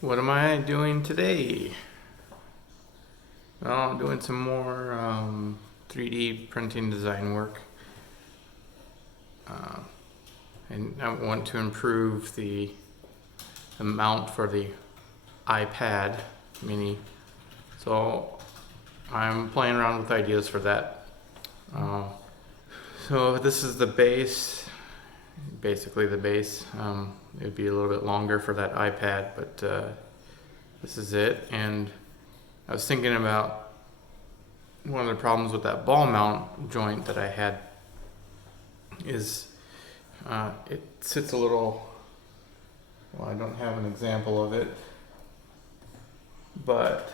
What am I doing today? Well, I'm doing some more 3D printing design work. Uh, and I want to improve the mount for the iPad mini. So I'm playing around with ideas for that. Uh, so this is the base, basically the base. It'd be a little bit longer for that iPad, but this is it. And I was thinking about one of the problems with that ball mount joint that I had is it sits a little, well, I don't have an example of it, but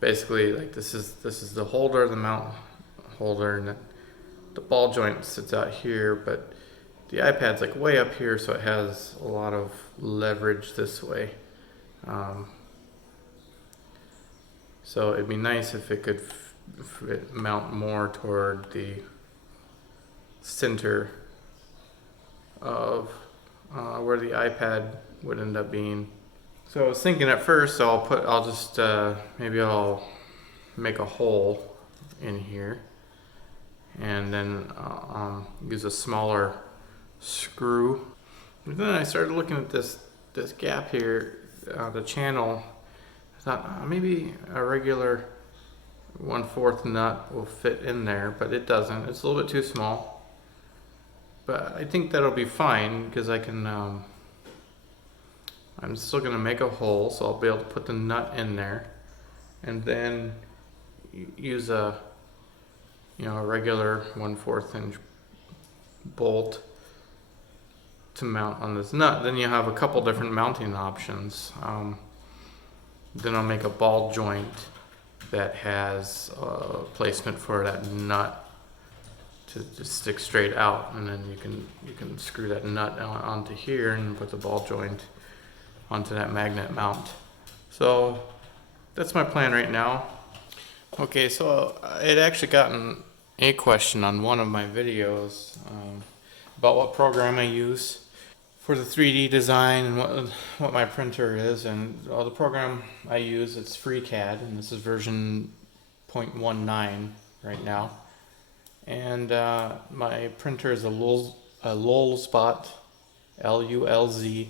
basically like this is the holder, the mount holder, and the ball joint sits out here, but the iPad's like way up here, so it has a lot of leverage this way. So it'd be nice if it could mount more toward the center of where the iPad would end up being. So I was thinking at first I'll just maybe I'll make a hole in here and then use a smaller screw. But then I started looking at this gap here, the channel. I thought maybe a regular 1/4 nut will fit in there, but it doesn't. It's a little bit too small. But I think that'll be fine because I can. I'm still gonna make a hole, so I'll be able to put the nut in there, and then use a regular 1/4 inch bolt to mount on this nut. Then you have a couple different mounting options. Then I'll make a ball joint that has a placement for that nut to just stick straight out, and then you can screw that nut onto here and put the ball joint onto that magnet mount. So that's my plan right now. Okay, so I had actually gotten a question on one of my videos about what program I use for the 3D design and what my printer is, and the program I use, it's FreeCAD, and this is version 0.19 right now. And my printer is a Lulzbot, Lulz,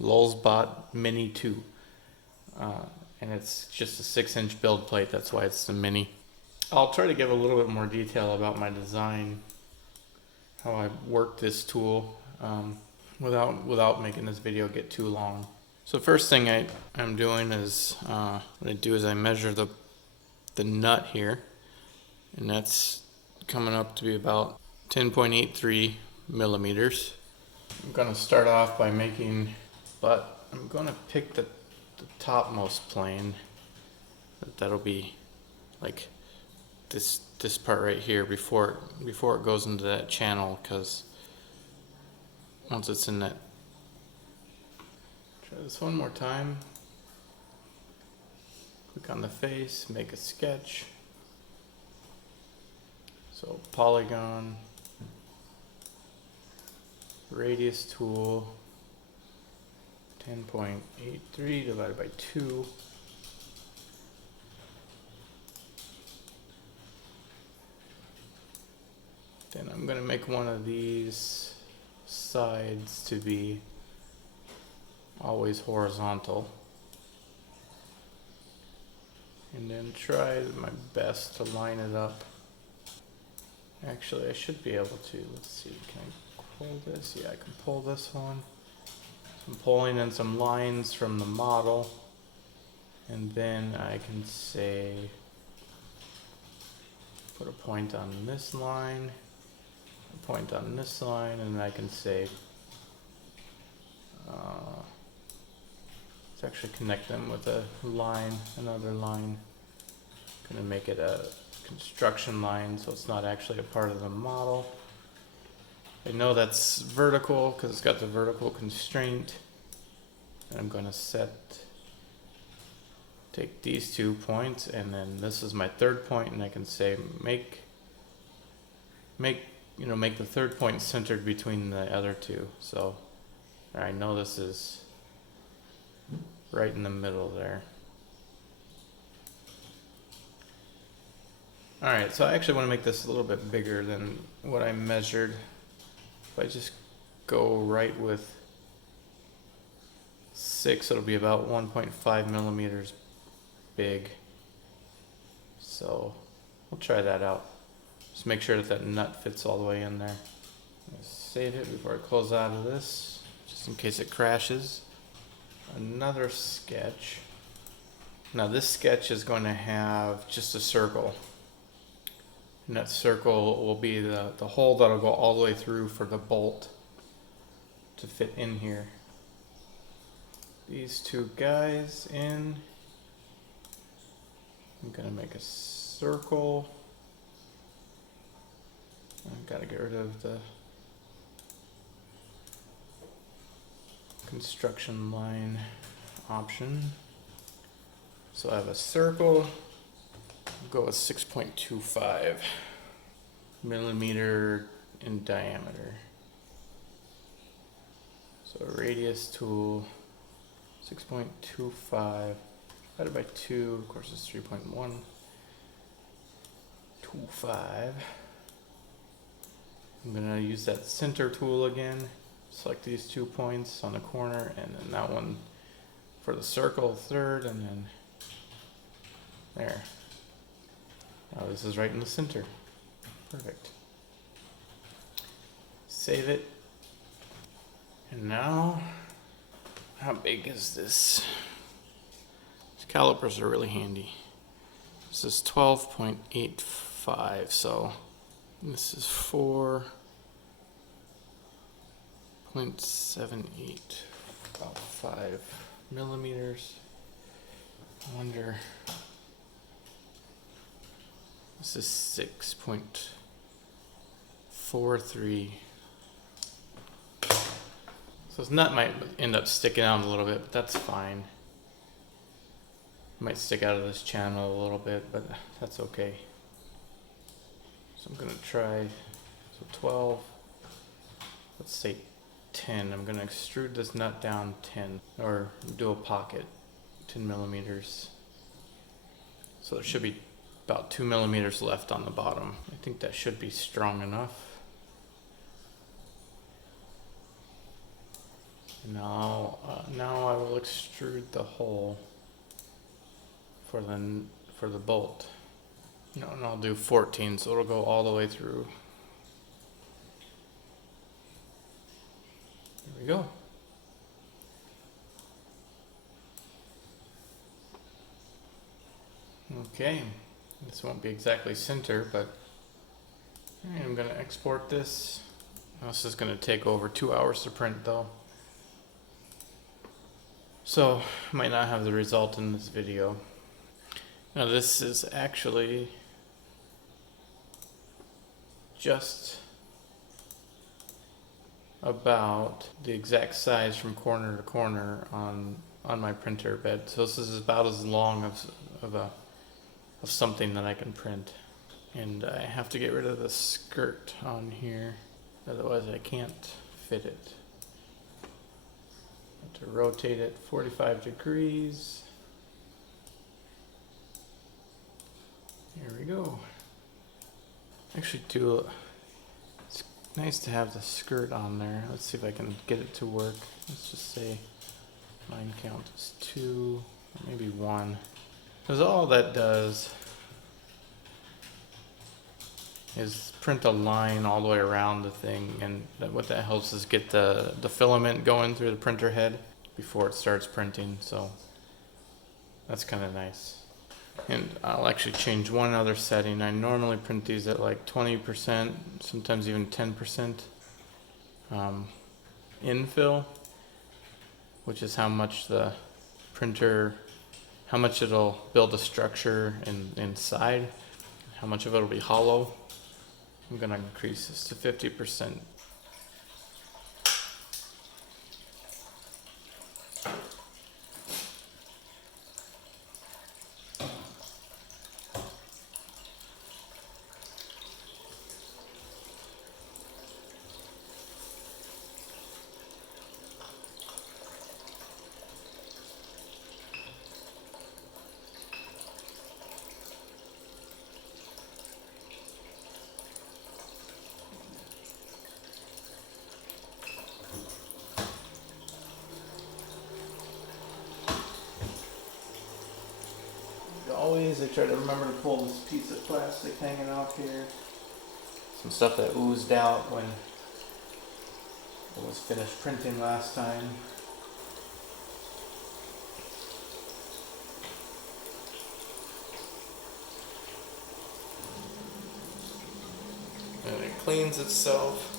Lulzbot Mini 2. And it's just a 6-inch build plate, that's why it's the mini. I'll try to give a little bit more detail about my design, how I work this tool, without making this video get too long. So first thing I'm doing is, what I do is I measure the nut here, and that's coming up to be about 10.83 millimeters. I'm gonna start off by I'm gonna pick the topmost plane. That'll be like this part right here before it goes into that channel, because once it's in that, try this one more time. Click on the face, make a sketch. So polygon, radius tool, 10.83 divided by 2. Then I'm going to make one of these sides to be always horizontal. And then try my best to line it up. Actually, I should be able to. Let's see, can I pull this? Yeah, I can pull this one. So I'm pulling in some lines from the model. And then I can say, put a point on this line, a point on this line, and I can say, let's actually connect them with a line, another line. I'm gonna make it a construction line, so it's not actually a part of the model. I know that's vertical because it's got the vertical constraint. And I'm going to take these 2 points, and then this is my third point, and I can say make the third point centered between the other two. So I know this is right in the middle there. Alright, so I actually want to make this a little bit bigger than what I measured. If I just go right with 6, it'll be about 1.5 millimeters big. So we'll try that out. Just make sure that that nut fits all the way in there. Save it before I close out of this, just in case it crashes. Another sketch. Now this sketch is going to have just a circle. And that circle will be the hole that'll go all the way through for the bolt to fit in here. These two guys in. I'm gonna make a circle. I've got to get rid of the construction line option. So I have a circle. I'll go with 6.25 millimeter in diameter. So a radius tool, 6.25 divided by 2, of course it's 3.125. I'm gonna use that center tool again. Select these 2 points on the corner, and then that one for the circle, third, and then there. Now this is right in the center. Perfect. Save it. And now, how big is this? These calipers are really handy. This is 12.85, so this is 4.78, about 5 millimeters. I wonder. This is 6.43. So this nut might end up sticking out a little bit, but that's fine. It might stick out of this channel a little bit, but that's okay. So I'm gonna try, so 12, let's say 10. I'm gonna extrude this nut down 10, or do a pocket, 10 millimeters. So there should be about 2 millimeters left on the bottom. I think that should be strong enough. Now I will extrude the hole for the bolt. No, and I'll do 14, so it'll go all the way through. There we go. Okay, this won't be exactly center, but I'm gonna export this. This is gonna take over 2 hours to print though. So, I might not have the result in this video. Now this is actually just about the exact size from corner to corner on my printer bed. So this is about as long of something that I can print. And I have to get rid of the skirt on here, otherwise I can't fit it. I have to rotate it 45 degrees. Here we go. Actually it's nice to have the skirt on there. Let's see if I can get it to work. Let's just say line count is 2, maybe 1. Because all that does is print a line all the way around the thing, and what that helps is get the filament going through the printer head before it starts printing, so that's kind of nice. And I'll actually change one other setting. I normally print these at like 20%, sometimes even 10% infill, which is how much the printer, how much it'll build a structure inside, how much of it will be hollow. I'm gonna increase this to 50%. try to remember to pull this piece of plastic hanging off here. Some stuff that oozed out when it was finished printing last time. And it cleans itself.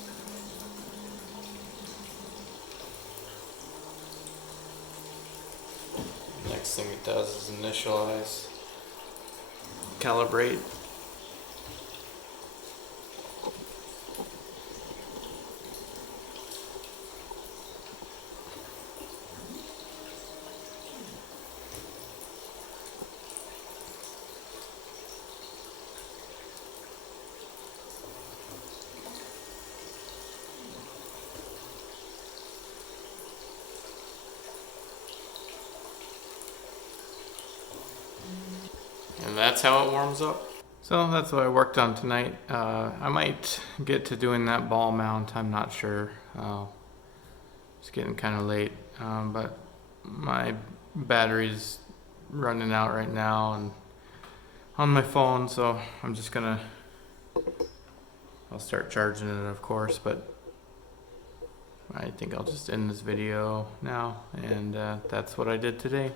Next thing it does is initialize, calibrate. And that's how it warms up. So that's what I worked on tonight. I might get to doing that ball mount, I'm not sure. It's getting kind of late, but my battery's running out right now and on my phone, so I'm just gonna, I'll start charging it of course, but I think I'll just end this video now, and that's what I did today.